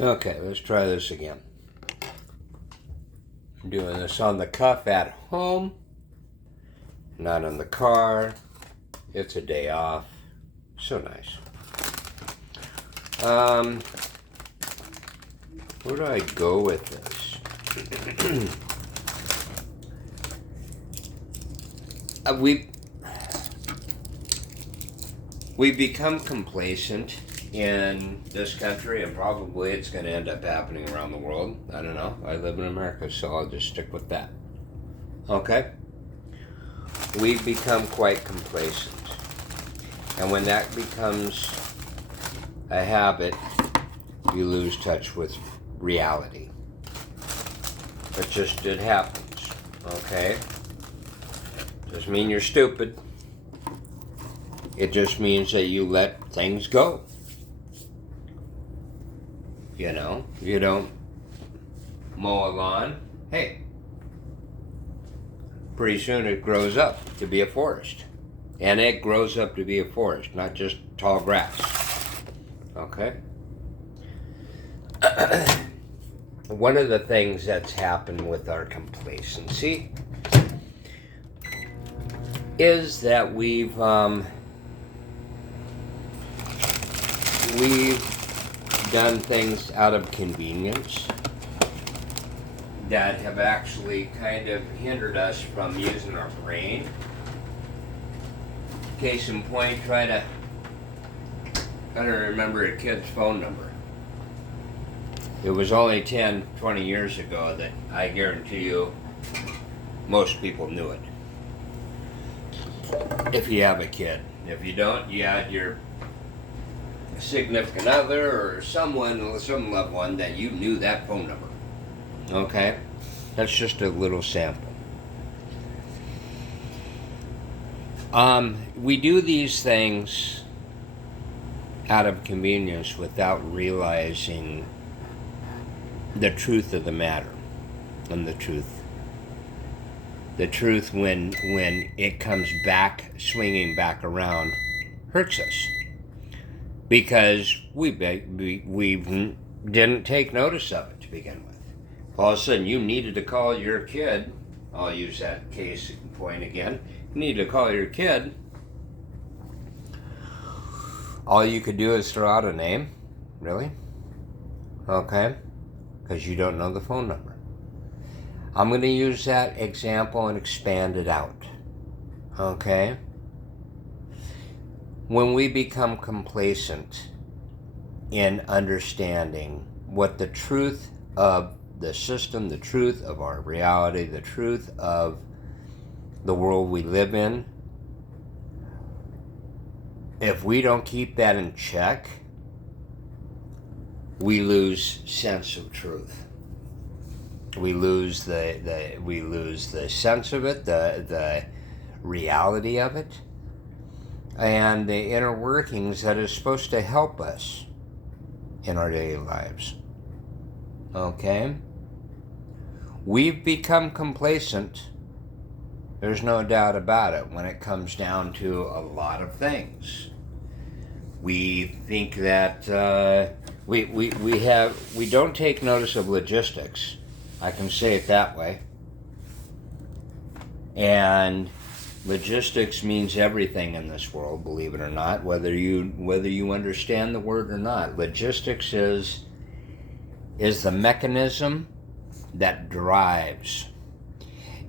Okay, let's try this again. I'm doing this on the cuff at home, not in the car. It's a day off. So nice. Where do I go with this? We've become complacent in this country, and probably it's going to end up happening around the world. I don't know. I live in America, so I'll just stick with that. Okay? We've become quite complacent. And when that becomes a habit, you lose touch with reality. It happens. Okay? Doesn't mean you're stupid. It just means that you let things go. You know, you don't mow a lawn. Hey, pretty soon it grows up to be a forest. And it grows up to be a forest, not just tall grass. Okay? One of the things that's happened with our complacency is that we've done things out of convenience that have actually kind of hindered us from using our brain. Case in point, gotta remember a kid's phone number. It was only 10, 20 years ago that I guarantee you most people knew it. If you have a kid. If you don't, you had your significant other or some loved one that you knew that phone number. Okay? That's just a little sample. We do these things out of convenience without realizing the truth of the matter. And the truth when it comes back, swinging back around, hurts us. Because we didn't take notice of it to begin with. All of a sudden you needed to call your kid, I'll use that case in point again, you need to call your kid, all you could do is throw out a name. Really? Okay. Because you don't know the phone number. I'm going to use that example and expand it out. Okay? When we become complacent in understanding what the truth of the system, the truth of our reality, the truth of the world we live in, if we don't keep that in check, we lose sense of truth. We lose the sense of it, the reality of it, and the inner workings that is supposed to help us in our daily lives. Okay? We've become complacent. There's no doubt about it when it comes down to a lot of things. We think that we don't take notice of logistics. I can say it that way. And logistics means everything in this world, believe it or not, whether you understand the word or not. Logistics is the mechanism that drives.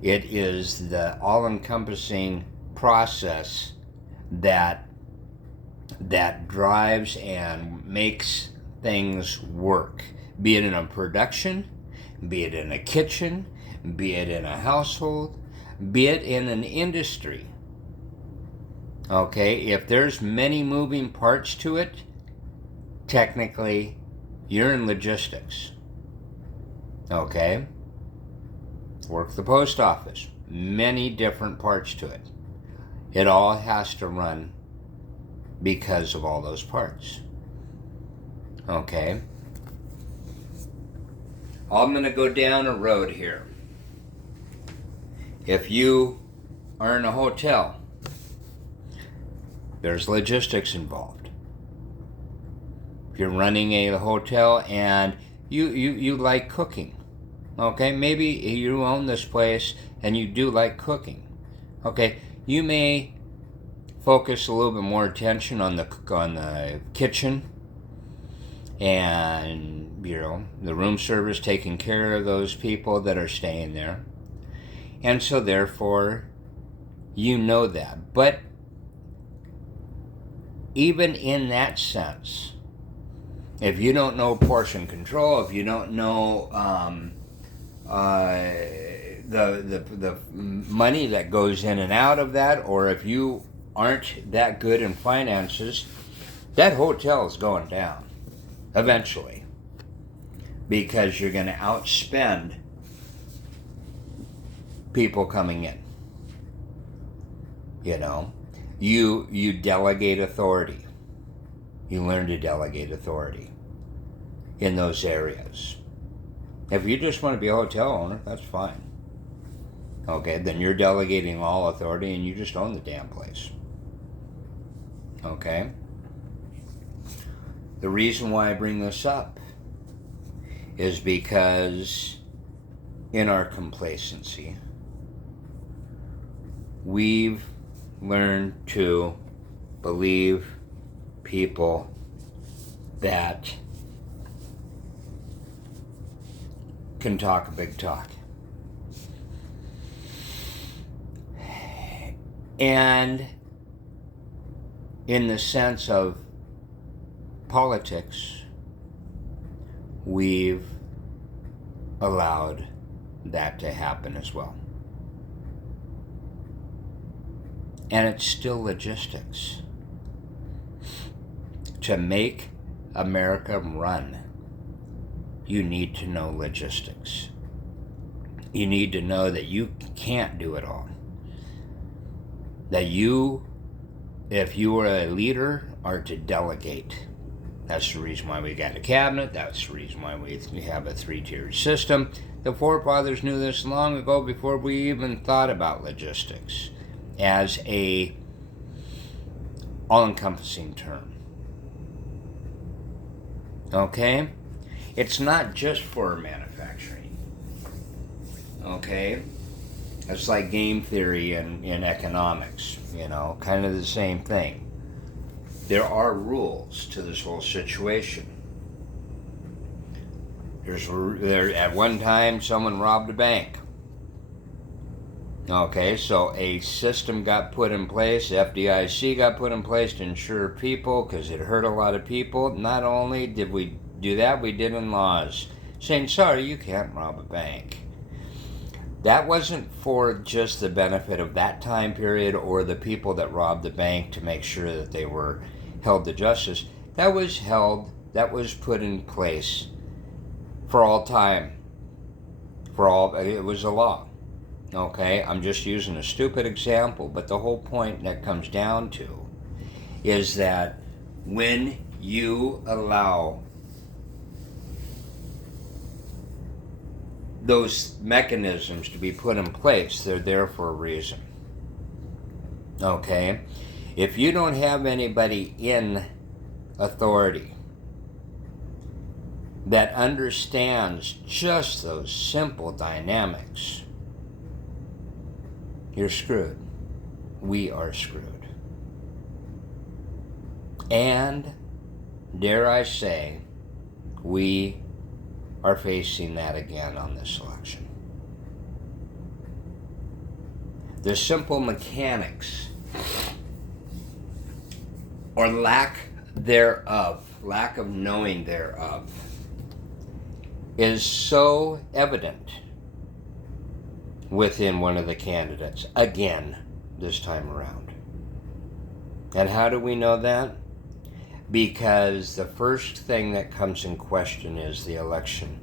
It is the all-encompassing process that drives and makes things work. Be it in a production, be it in a kitchen, be it in a household, be it in an industry. Okay, if there's many moving parts to it, technically, you're in logistics. Okay? Work the post office. Many different parts to it. It all has to run because of all those parts. Okay? I'm going to go down a road here. If you are in a hotel, there's logistics involved. If you're running a hotel and you like cooking, okay, maybe you own this place and you do like cooking, okay, you may focus a little bit more attention on the kitchen and, you know, the room service, taking care of those people that are staying there. And so therefore, you know that. But even in that sense, if you don't know portion control, if you don't know the money that goes in and out of that, or if you aren't that good in finances, that hotel is going down eventually, because you're going to outspend people coming in. You know, you delegate authority. You learn to delegate authority in those areas. If you just want to be a hotel owner, that's fine. Okay, then you're delegating all authority and you just own the damn place. Okay? The reason why I bring this up is because in our complacency, we've learned to believe people that can talk a big talk. And in the sense of politics, we've allowed that to happen as well. And it's still logistics. To make America run, you need to know logistics. You need to know that you can't do it all. That you, if you are a leader, are to delegate. That's the reason why we got a cabinet. That's the reason why we have a 3-tiered system. The forefathers knew this long ago before we even thought about logistics as a all-encompassing term. Okay? It's not just for manufacturing. Okay? It's like game theory in economics, you know, kind of the same thing. There are rules to this whole situation. At one time, someone robbed a bank. Okay, so a system got put in place, FDIC got put in place to insure people because it hurt a lot of people. Not only did we do that, we did in laws saying, sorry, you can't rob a bank. That wasn't for just the benefit of that time period or the people that robbed the bank to make sure that they were held to justice. That was put in place for all time. It was a law. Okay, I'm just using a stupid example, but the whole point that comes down to is that when you allow those mechanisms to be put in place, they're there for a reason. Okay? If you don't have anybody in authority that understands just those simple dynamics, you're screwed. We are screwed. And, dare I say, we are facing that again on this election. The simple mechanics, or lack thereof, lack of knowing thereof, is so evident within one of the candidates, again, this time around. And how do we know that? Because the first thing that comes in question is the election.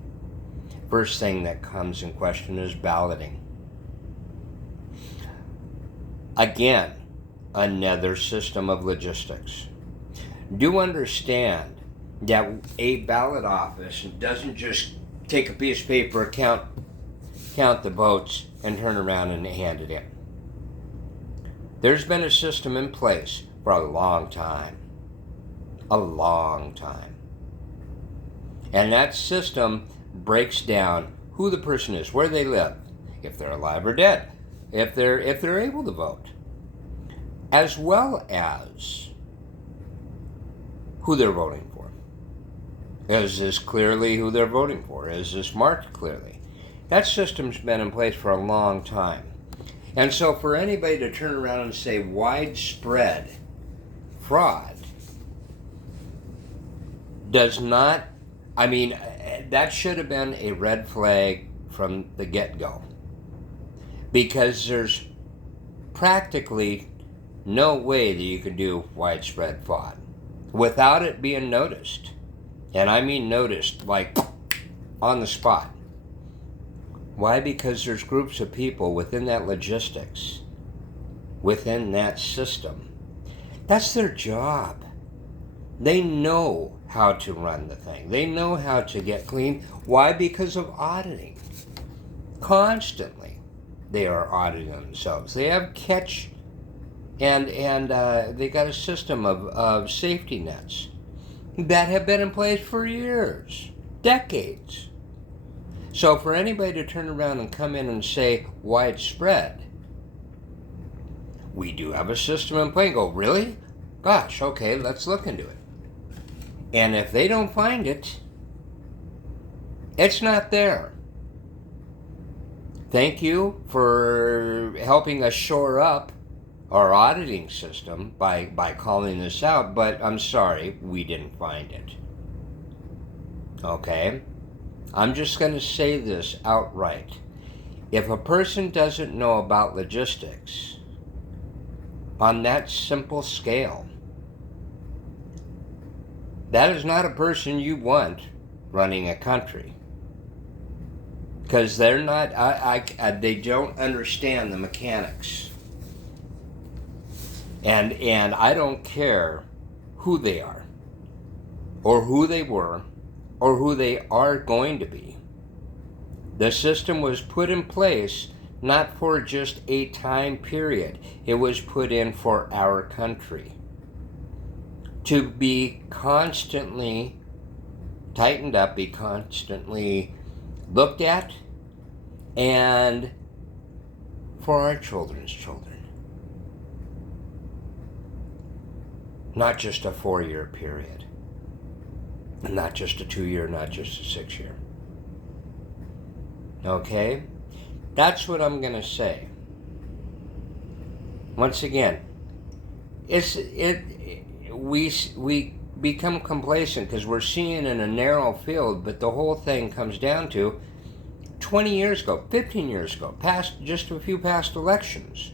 First thing that comes in question is balloting. Again, another system of logistics. Do understand that a ballot office doesn't just take a piece of paper, count the votes, and turn around and hand it in. There's been a system in place for a long time. A long time. And that system breaks down who the person is, where they live, if they're alive or dead, if they're able to vote, as well as who they're voting for. Is this clearly who they're voting for? Is this marked clearly? That system's been in place for a long time. And so for anybody to turn around and say widespread fraud does not, I mean, that should have been a red flag from the get-go. Because there's practically no way that you can do widespread fraud without it being noticed. And I mean noticed, like on the spot. Why? Because there's groups of people within that logistics, within that system. That's their job. They know how to run the thing. They know how to get clean. Why? Because of auditing. Constantly, they are auditing themselves. They have catch, and they got a system of safety nets that have been in place for years, decades. So for anybody to turn around and come in and say widespread, we do have a system in place. Go, really? Gosh, okay, let's look into it. And if they don't find it, it's not there. Thank you for helping us shore up our auditing system by calling this out, but I'm sorry, we didn't find it. Okay? I'm just going to say this outright. If a person doesn't know about logistics on that simple scale, that is not a person you want running a country. Because they're not, they don't understand the mechanics. And I don't care who they are, or who they were, or who they are going to be. The system was put in place not for just a time period. It was put in for our country to be constantly tightened up, be constantly looked at, and for our children's children. Not just a 4-year period. Not just a 2-year, not just a 6-year. Okay? That's what I'm going to say. Once again, we become complacent because we're seeing in a narrow field, but the whole thing comes down to 20 years ago, 15 years ago, past just a few past elections.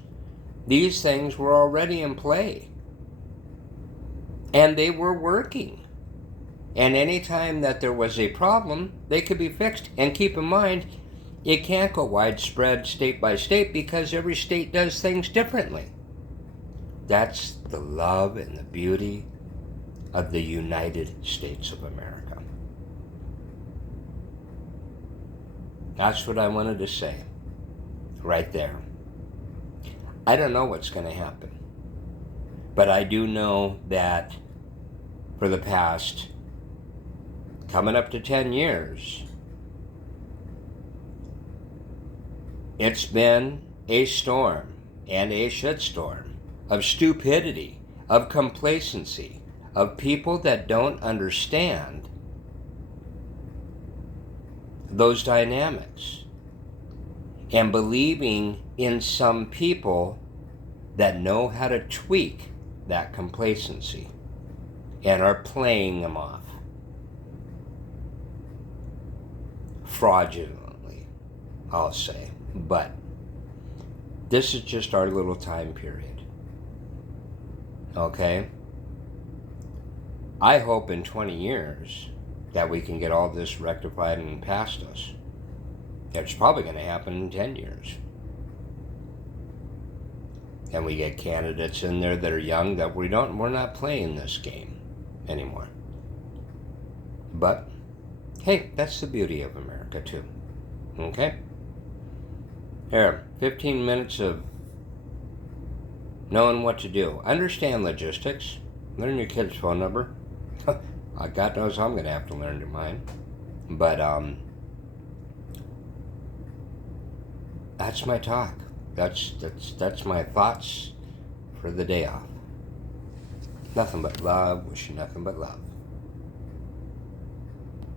These things were already in play. And they were working. And anytime that there was a problem, they could be fixed. And keep in mind, it can't go widespread state by state because every state does things differently. That's the love and the beauty of the United States of America. That's what I wanted to say right there. I don't know what's going to happen. But I do know that for the past, coming up to 10 years, it's been a storm and a shitstorm of stupidity, of complacency, of people that don't understand those dynamics, and believing in some people that know how to tweak that complacency and are playing them off fraudulently, I'll say. But this is just our little time period. Okay? I hope in 20 years that we can get all this rectified and past us. It's probably going to happen in 10 years. And we get candidates in there that are young that we're not playing this game anymore. But hey, that's the beauty of America too. Okay? Here, 15 minutes of knowing what to do. Understand logistics. Learn your kid's phone number. God knows I'm going to have to learn mine. But that's my talk. That's my thoughts for the day off. Nothing but love. Wish you nothing but love.